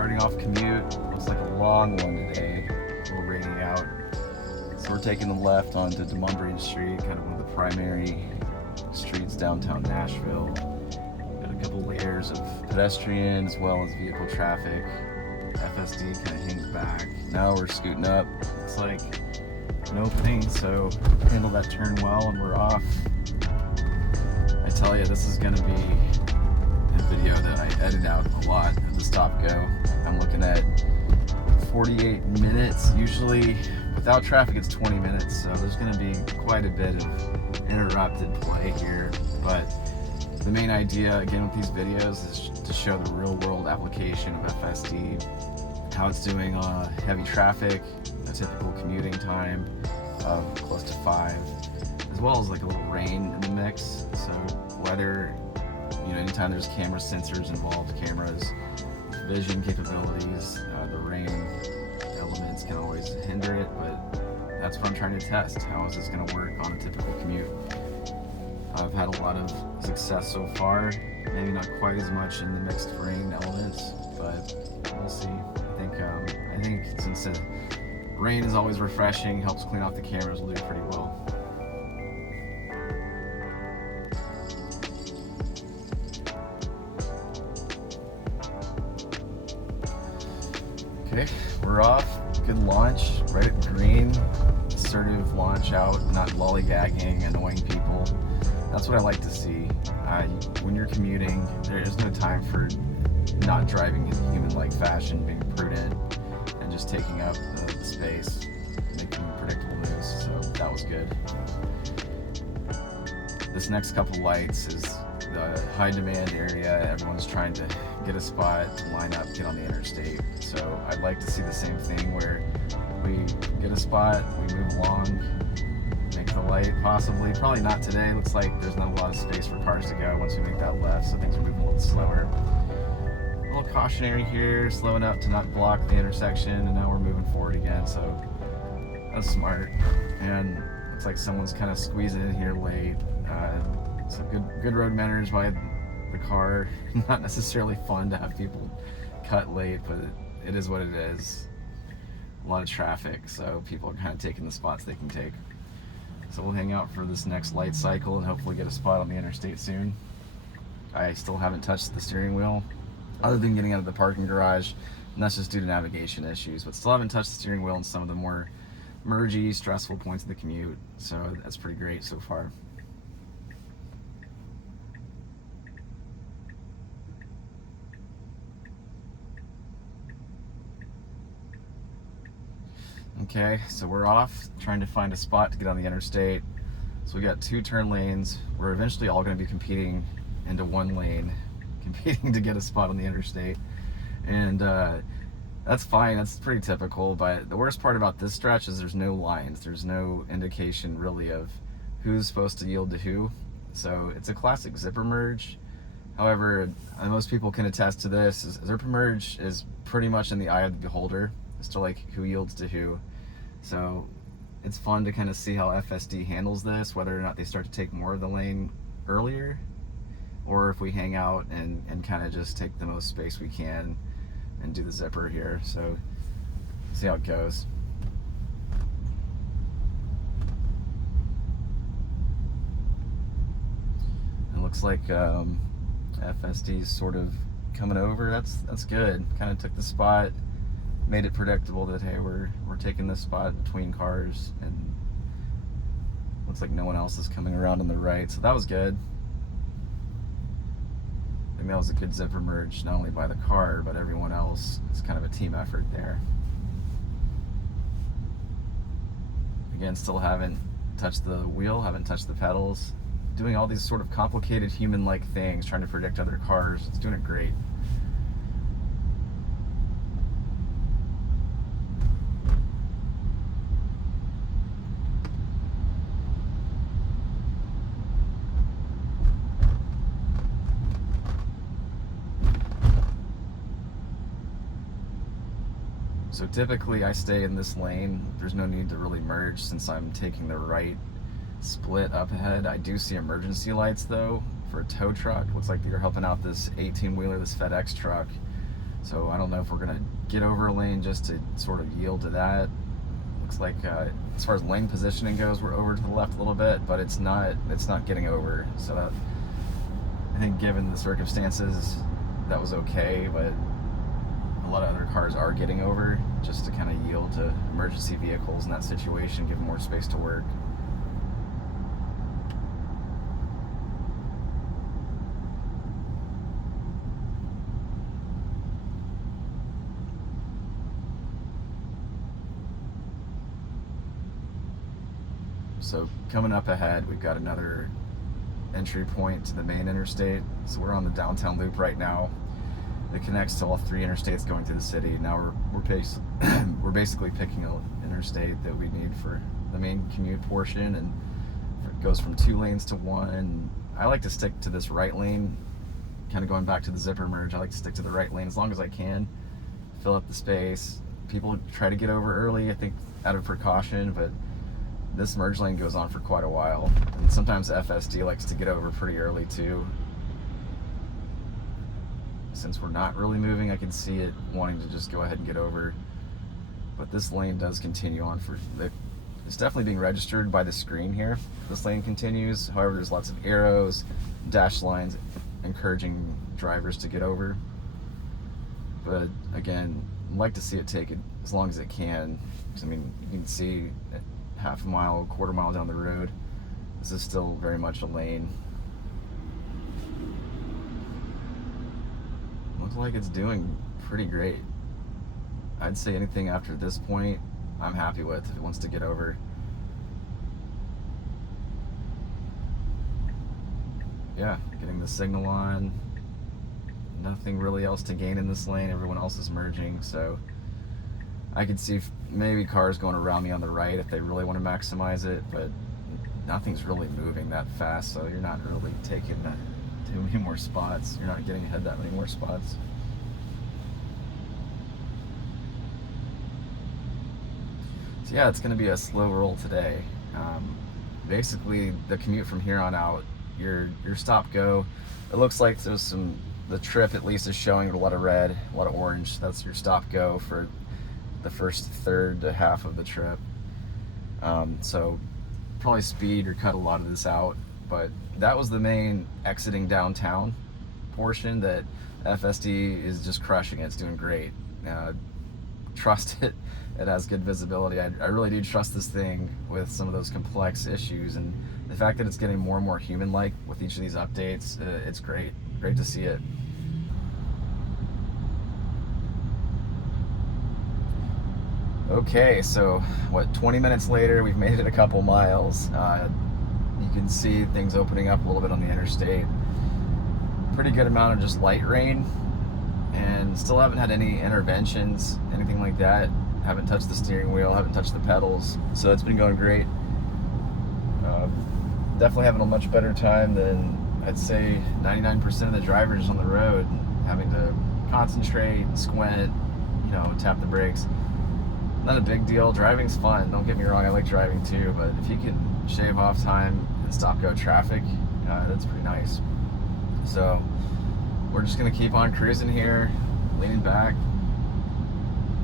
starting off commute. Looks like a long one today. A little rainy out. So we're taking the left onto Demumbrian Street, kind of one of the primary streets downtown Nashville. Got a couple layers of pedestrian as well as vehicle traffic. FSD kind of hangs back. Now we're scooting up. Looks like an opening, so handle that turn well and we're off. I tell you, this is going to be a video that I edit out a lot at the stop-go. I'm looking at 48 minutes. Usually, without traffic, it's 20 minutes, so there's going to be quite a bit of interrupted play here. But the main idea, again, with these videos is to show the real-world application of FSD, how it's doing on heavy traffic, a typical commuting time of close to 5, as well as like a little rain in the mix. So weather, anytime there's camera sensors involved, cameras, vision capabilities, the rain elements can always hinder it, but that's what I'm trying to test. How is this going to work on a typical commute? I've had a lot of success so far, maybe not quite as much in the mixed rain elements, but we'll see. I think since rain is always refreshing, helps clean off the cameras, we'll do pretty well. Okay, we're off. Good launch, right at green. Assertive launch out, not lollygagging, annoying people. That's what I like to see. When you're commuting, there is no time for not driving in human-like fashion, being prudent, and just taking up the space, making predictable moves. So that was good. This next couple lights is the high demand area. Everyone's trying to get a spot to line up, get on the interstate. So I'd like to see the same thing where we get a spot, we move along, make the light possibly. Probably not today. Looks like there's not a lot of space for cars to go once we make that left, so things are moving a little slower. A little cautionary here, slowing up to not block the intersection, and now we're moving forward again, so that's smart. And looks like someone's kind of squeezing in here late. So good road manners by the car. Not necessarily fun to have people cut late, but it is what it is. A lot of traffic, so people are kind of taking the spots they can take. So we'll hang out for this next light cycle and hopefully get a spot on the interstate soon. I still haven't touched the steering wheel, other than getting out of the parking garage, and that's just due to navigation issues, but still haven't touched the steering wheel in some of the more mergy, stressful points of the commute, so that's pretty great so far. Okay, so we're off, trying to find a spot to get on the interstate. So we got 2 turn lanes. We're eventually all going to be competing into 1 lane, competing to get a spot on the interstate. And that's fine, that's pretty typical, but the worst part about this stretch is there's no lines. There's no indication really of who's supposed to yield to who. So it's a classic zipper merge. However, most people can attest to this. Zipper merge is pretty much in the eye of the beholder as to like who yields to who. So it's fun to kind of see how FSD handles this, whether or not they start to take more of the lane earlier, or if we hang out and kind of just take the most space we can and do the zipper here. So see how it goes. It looks like FSD is sort of coming over. That's good. Kind of took the spot, made it predictable that hey, we're taking this spot between cars, and looks like no one else is coming around on the right, so that was good. I think that was a good zipper merge, not only by the car but everyone else. It's kind of a team effort there. Again, still haven't touched the wheel, haven't touched the pedals, doing all these sort of complicated human-like things, trying to predict other cars. It's doing it great. So typically I stay in this lane. There's no need to really merge since I'm taking the right split up ahead. I do see emergency lights though for a tow truck. Looks like they're helping out this 18-wheeler, this FedEx truck. So I don't know if we're gonna get over a lane just to sort of yield to that. Looks like as far as lane positioning goes, we're over to the left a little bit, but it's not getting over. So that, I think given the circumstances, that was okay, but a lot of other cars are getting over just to kind of yield to emergency vehicles in that situation, give them more space to work. So coming up ahead, we've got another entry point to the main interstate. So we're on the downtown loop right now. It connects to all three interstates going through the city. Now we're basically picking an interstate that we need for the main commute portion, and it goes from 2 lanes to 1. I like to stick to this right lane, kind of going back to the zipper merge. I like to stick to the right lane as long as I can, fill up the space. People try to get over early, I think out of precaution, but this merge lane goes on for quite a while, and sometimes FSD likes to get over pretty early too. Since we're not really moving, I can see it wanting to just go ahead and get over, but this lane does continue on for it's definitely being registered by the screen here. This lane continues. However, there's lots of arrows, dash lines encouraging drivers to get over, but again, I'd like to see it take it as long as it can. I mean, you can see half a mile, quarter mile down the road, this is still very much a lane. Looks like it's doing pretty great. I'd say anything after this point, I'm happy with if it wants to get over. Yeah, getting the signal on. Nothing really else to gain in this lane. Everyone else is merging, so I could see maybe cars going around me on the right if they really want to maximize it, but nothing's really moving that fast, so you're not really taking too many more spots. You're not getting ahead that many more spots. So yeah, it's going to be a slow roll today. Basically, the commute from here on out, your stop go, it looks like there's the trip at least is showing a lot of red, a lot of orange. That's your stop go for the first third to half of the trip. So probably speed or cut a lot of this out, but that was the main exiting downtown portion that FSD is just crushing. It's doing great. Trust it. It has good visibility. I really do trust this thing with some of those complex issues, and the fact that it's getting more and more human-like with each of these updates, it's great. Great to see it. Okay, so what, 20 minutes later, we've made it a couple miles. You can see things opening up a little bit on the interstate. Pretty good amount of just light rain, and still haven't had any interventions, anything like that. Haven't touched the steering wheel, haven't touched the pedals, so it's been going great. Definitely having a much better time than I'd say 99% of the drivers on the road, having to concentrate, squint, tap the brakes. Not a big deal. Driving's fun, don't get me wrong, I like driving too, but if you can shave off time and stop-go traffic, that's pretty nice. So we're just gonna keep on cruising here, leaning back,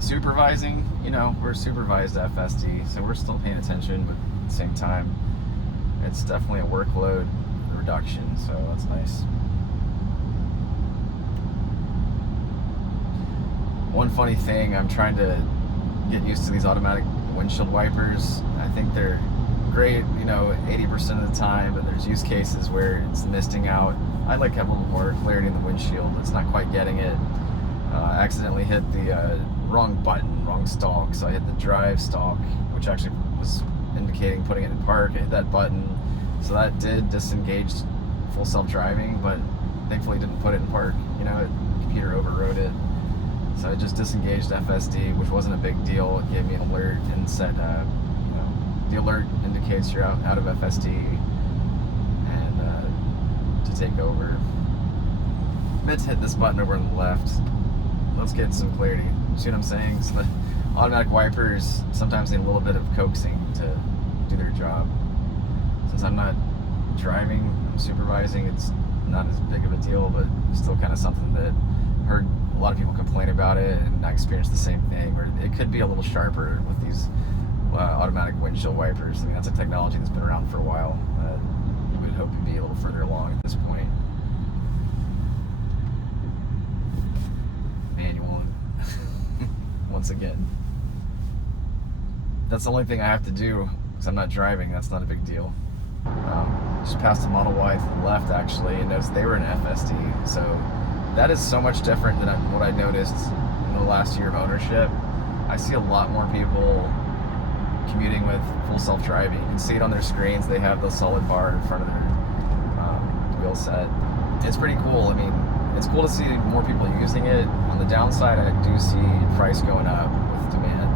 supervising. We're supervised FSD, so we're still paying attention, but at the same time, it's definitely a workload reduction, so that's nice. One funny thing, I'm trying to get used to these automatic windshield wipers. I think they're great, 80% of the time, but there's use cases where it's misting out. I'd like to have a little more clarity in the windshield. It's not quite getting it. I accidentally hit the wrong button, wrong stalk, so I hit the drive stalk, which actually was indicating putting it in park. I hit that button, so that did disengage full self-driving, but thankfully didn't put it in park. The computer overrode it. So I just disengaged FSD, which wasn't a big deal. It gave me an alert and said, the alert indicates you're out of FSD and to take over. Meant to hit this button over on the left. Let's get some clarity. See what I'm saying? So the automatic wipers sometimes need a little bit of coaxing to do their job. Since I'm not driving, I'm supervising, it's not as big of a deal, but still kind of something that I heard a lot of people complain about it, and I experience the same thing, where it could be a little sharper with these automatic windshield wipers. I mean, that's a technology that's been around for a while. I would hope to be a little further along at this point. Manual, once again. That's the only thing I have to do, because I'm not driving. That's not a big deal. Just passed a Model Y to the left, actually, and noticed they were an FSD. So that is so much different than what I noticed in the last year of ownership. I see a lot more people commuting with full self-driving. You can see it on their screens. They have the solid bar in front of their wheel set. It's pretty cool. I mean, it's cool to see more people using it. On the downside, I do see price going up with demand.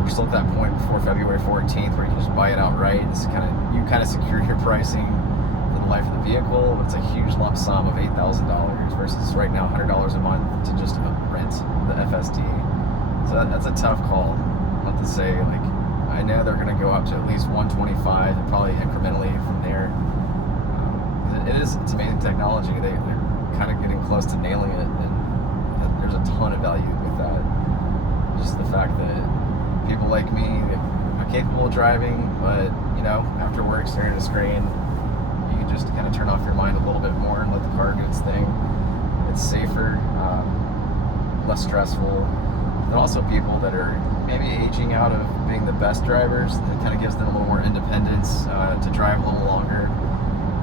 We're still at that point before February 14th where you can just buy it outright. You kind of secure your pricing for the life of the vehicle. It's a huge lump sum of $8,000 versus right now $100 a month to just rent the FSD. So that's a tough call. Not to say, like, I know they're going to go up to at least 125 and probably incrementally from there. It's amazing technology. They're kind of getting close to nailing it, and there's a ton of value with that. Just the fact that people like me are capable of driving, but after work, staring at a screen, you can just kind of turn off your mind a little bit more and let the car do its thing. It's safer, less stressful. And also people that are maybe aging out of being the best drivers, it kind of gives them a little more independence to drive a little longer.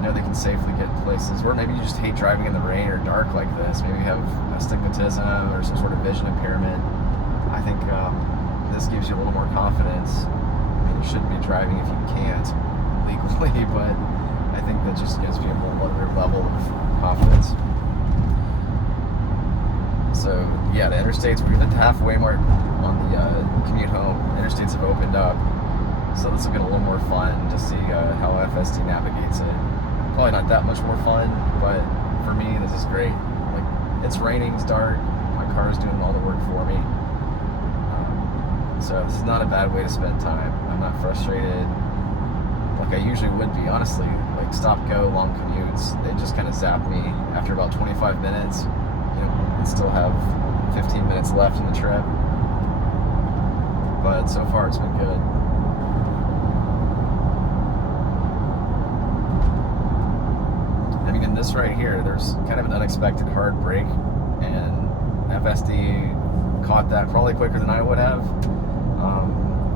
They can safely get places, or maybe you just hate driving in the rain or dark like this. Maybe you have astigmatism or some sort of vision impairment. I think this gives you a little more confidence. I mean, you shouldn't be driving if you can't legally, but I think that just gives people another level of confidence. So yeah, the interstates, we're at the halfway mark on the commute home. Interstates have opened up, so this will get a little more fun to see how FSD navigates it. Probably not that much more fun, but for me, this is great. Like, it's raining, it's dark, my car is doing all the work for me. So this is not a bad way to spend time. I'm not frustrated like I usually would be, honestly. Like stop-go long commutes, they just kind of zap me after about 25 minutes. And still have 15 minutes left in the trip. But so far it's been good. I mean, in this right here, there's kind of an unexpected hard brake, and FSD caught that probably quicker than I would have.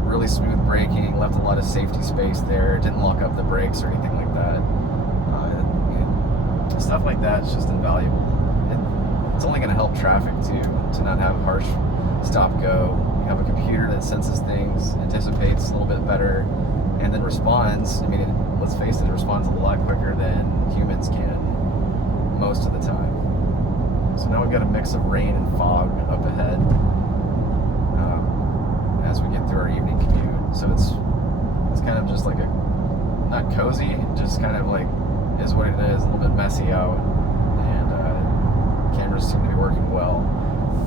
Really smooth braking, left a lot of safety space there, didn't lock up the brakes or anything like that. Stuff like that is just invaluable. It's only going to help traffic too, to not have harsh stop-go. You have a computer that senses things, anticipates a little bit better, and then responds. I mean, let's face it, it responds a lot quicker than humans can most of the time. So now we've got a mix of rain and fog up ahead as we get through our evening commute. So it's kind of just like not cozy, just kind of like is what it is, a little bit messy out. Cameras seem to be working well.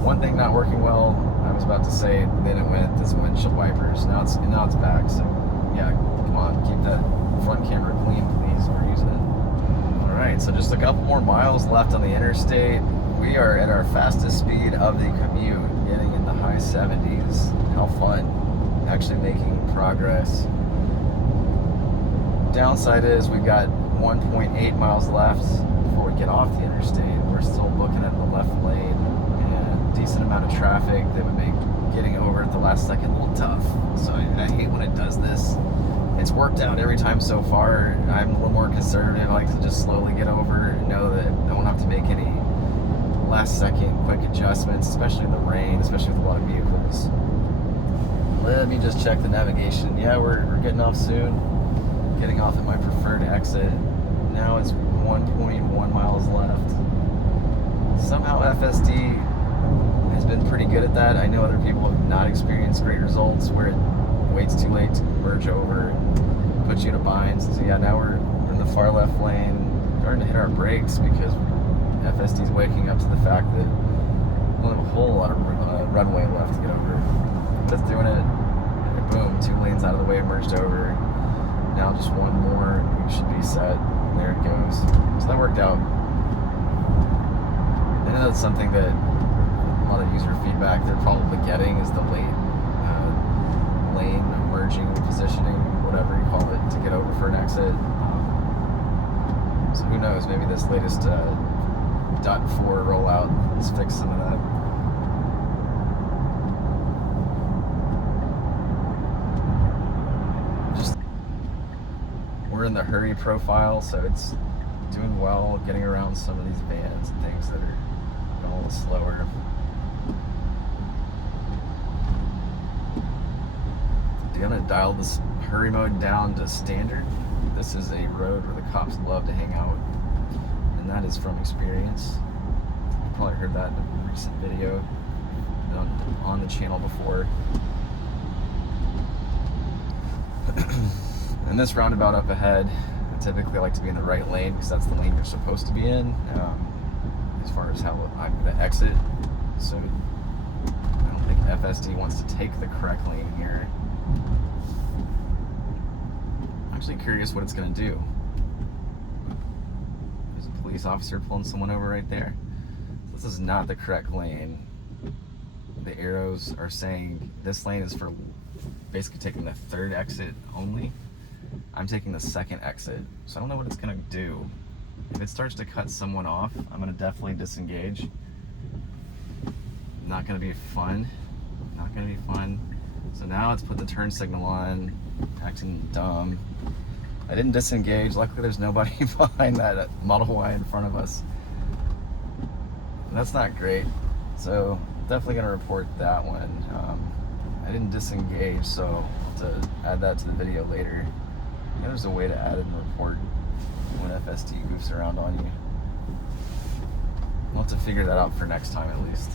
One thing not working well, I was about to say, then it went, is windshield wipers. Now it's back, so yeah, come on, keep that front camera clean, please. We're using it. Alright, so just a couple more miles left on the interstate. We are at our fastest speed of the commute, getting in the high 70s. How fun. Actually making progress. Downside is we've got 1.8 miles left before we get off the interstate. We're still looking at the left lane and a decent amount of traffic that would make getting over at the last second a little tough. So I hate when it does this. It's worked out every time so far. I'm a little more conservative. I like to just slowly get over and know that I won't have to make any last second quick adjustments, especially in the rain, especially with a lot of vehicles. Let me just check the navigation. Yeah, we're getting off soon. Getting off at my preferred exit. Now it's 1.1 miles left. Somehow FSD has been pretty good at that. I know other people have not experienced great results where it waits too late to merge over and put you in a bind. So yeah, now we're in the far left lane, starting to hit our brakes because FSD is waking up to the fact that we don't have a whole lot of runway left to get over. Just doing it, and boom, 2 lanes out of the way, merged over. Now just one more, we should be set. There it goes. So that worked out. And know that's something that a lot of user feedback they're probably getting is the late lane merging, positioning, whatever you call it, to get over for an exit. So who knows, maybe this latest .4 rollout has fixed some of that. We're in the hurry profile, so it's doing well getting around some of these vans and things that are going a little slower. I'm gonna dial this hurry mode down to standard. This is a road where the cops love to hang out, and that is from experience. You probably heard that in a recent video on the channel before. And this roundabout up ahead, I typically like to be in the right lane because that's the lane you're supposed to be in, as far as how I'm going to exit. So I don't think FSD wants to take the correct lane here. I'm actually curious what it's going to do. There's a police officer pulling someone over right there. This is not the correct lane. The arrows are saying this lane is for basically taking the third exit only. I'm taking the second exit, so I don't know what it's gonna do. If it starts to cut someone off, I'm gonna definitely disengage. Not gonna be fun. Not gonna be fun. So now it's put the turn signal on, acting dumb. I didn't disengage. Luckily there's nobody behind that Model Y in front of us. That's not great. So definitely gonna report that one. I didn't disengage, so to add that to the video later. Yeah, there's a way to add it and report when FSD goofs around on you. We'll have to figure that out for next time at least.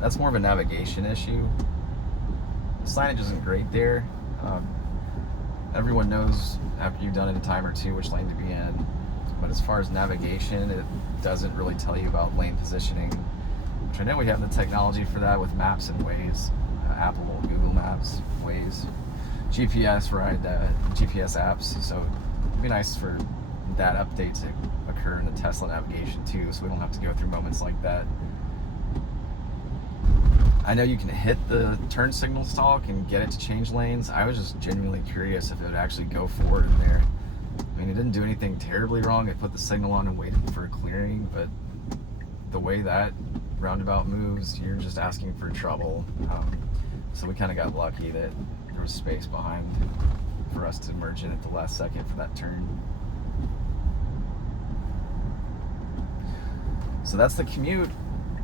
That's more of a navigation issue. The signage isn't great there. Everyone knows after you've done it a time or two which lane to be in. But as far as navigation, it doesn't really tell you about lane positioning. Which I know we have the technology for that with maps and Waze. Apple, Google Maps, Waze, GPS, right? GPS apps. So it'd be nice for that update to occur in the Tesla navigation too, so we don't have to go through moments like that. I know you can hit the turn signal stalk and get it to change lanes. I was just genuinely curious if it would actually go forward in there. I mean, it didn't do anything terribly wrong. It put the signal on and waited for a clearing, but the way that roundabout moves, you're just asking for trouble. So we kind of got lucky that there was space behind for us to merge in at the last second for that turn. So that's the commute.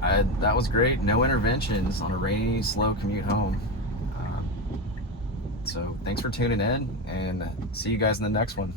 That was great. No interventions on a rainy, slow commute home. So thanks for tuning in, and see you guys in the next one.